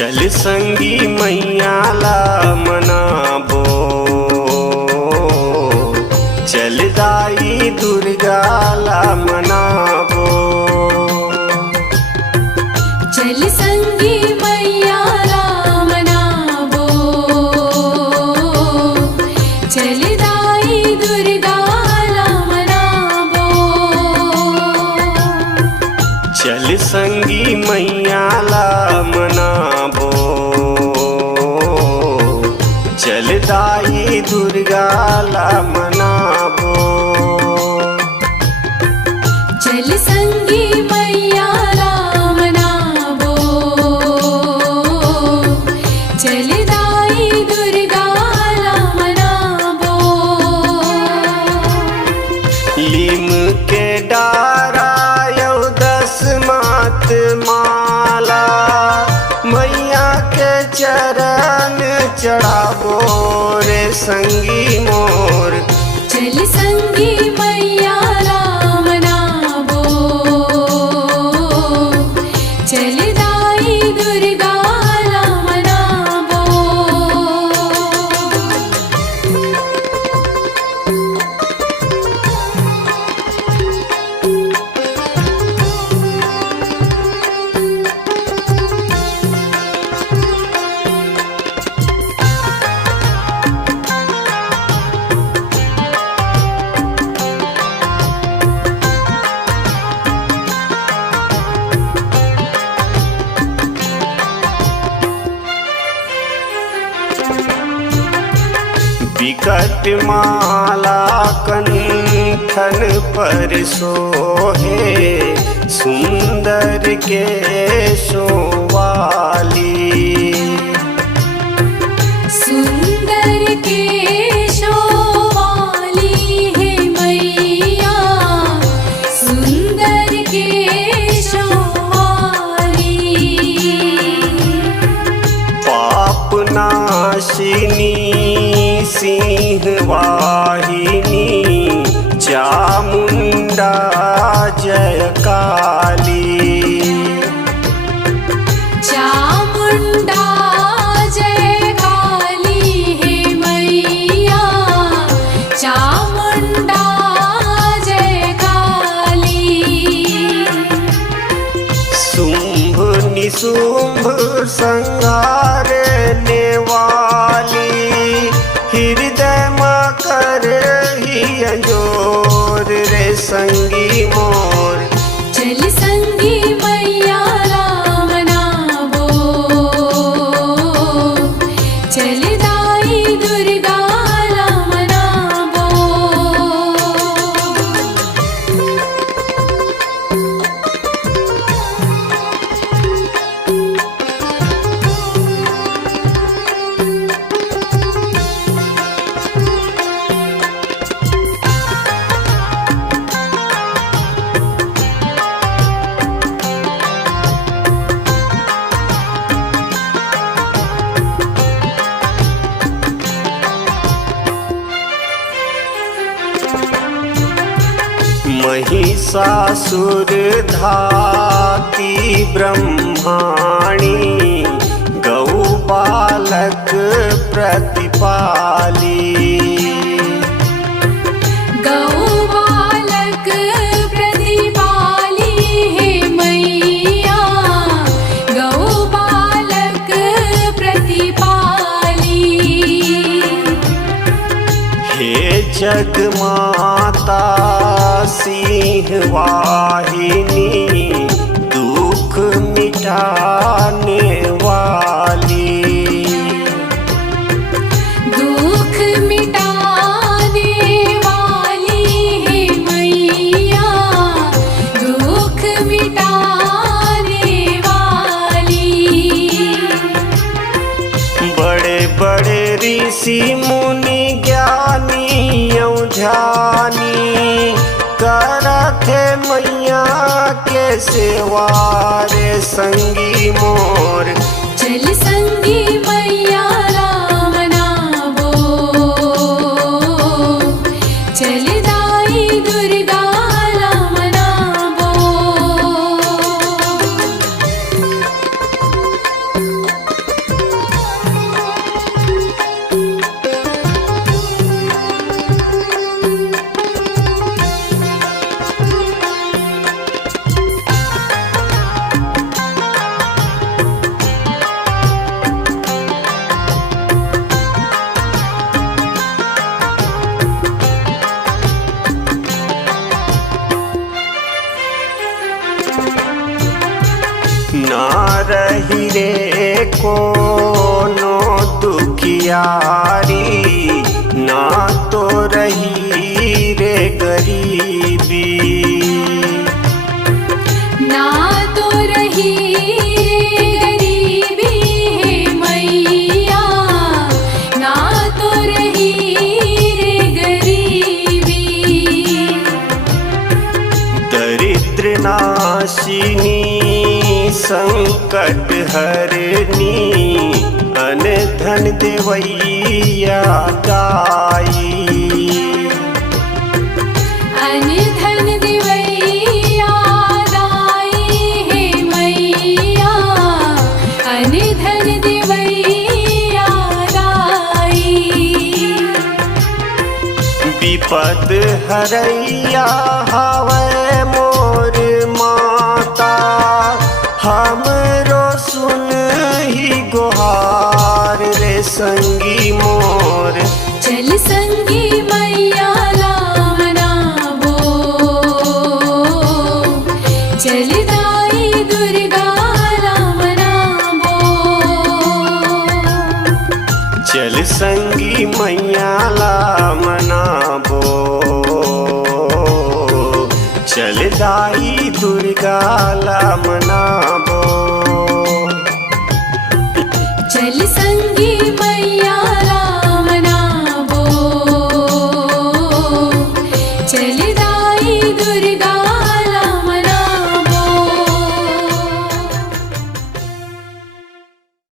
चल संगी मैया ला मनाबो, चल दाई दुर्गा ला मनाबो। चल संगी मैया ला मनाबो, चल दाई दुर्गा ला मनाबो। चल संगी मैया ला मनाबो, चल दाई दुर्गा ला मनाबो। चल संगी मैया ला मनाबो, चल दाई दुर्गा ला मनाबो। लीम के डारा यौ 10 मात माला, मैया के चरण चढ़ाबो रे संगी मोर। चल संगी मैया ला मनाबो, चल दाई दुर्गा ला मनाबो। विकट माला कंठन पर सोहे, सुंदर के शोवाली। सुंदर के शोवाली है मैया, सुंदर के शोवाली। पाप नाशिनी सिंह वाहिनी, चामुंडा जय काली। चामुंडा जय काली है मैया, चामुंडा जय काली। शुंभ निशुंभ संहारने वाली, हृदय में कर ही अंजोर रे संगी मोर। चल संगी मैया ला मनाबो, चल दाई दुर्गा ला मनाबो। महिषासुर धाती ब्रह्माणी, गौ बालक प्रतिपाली। गौ बालक प्रतिपाली है मैया, गौ बालक प्रतिपाली। हे जगमाता सिंह वाहिनी, दुख मिटाने वाली। दुख मिटाने वाली है मैया, दुख मिटाने वाली। बड़े बड़े ऋषि मुनि ज्ञानी ध्यानी, करथे मैया के सेवा रे संगी मोर। चल संगी मैया ला मनाबो, चल दाई दुर्गा ला मनाबो। बिरे कोनो दुखियारी ना तो रही रे गरीबी ना तो रही गरीबी है मैया ना तो रही रे गरीबी दरिद्र नाशिनी संकट हरनी अन धन देवैया गाई अन धन दिवैया दाई है मैया अन धन दिवैया दाई विपद हरैया हवै मोर माता हमरो सुन ही गुहार रे संगी मोर चल संगी मैया लामना बो चल दाई दुर्गा लामना बो चल संगी मैया ला मनाबो चल दाई दुर्गा ला मनाबो चल संगी मैया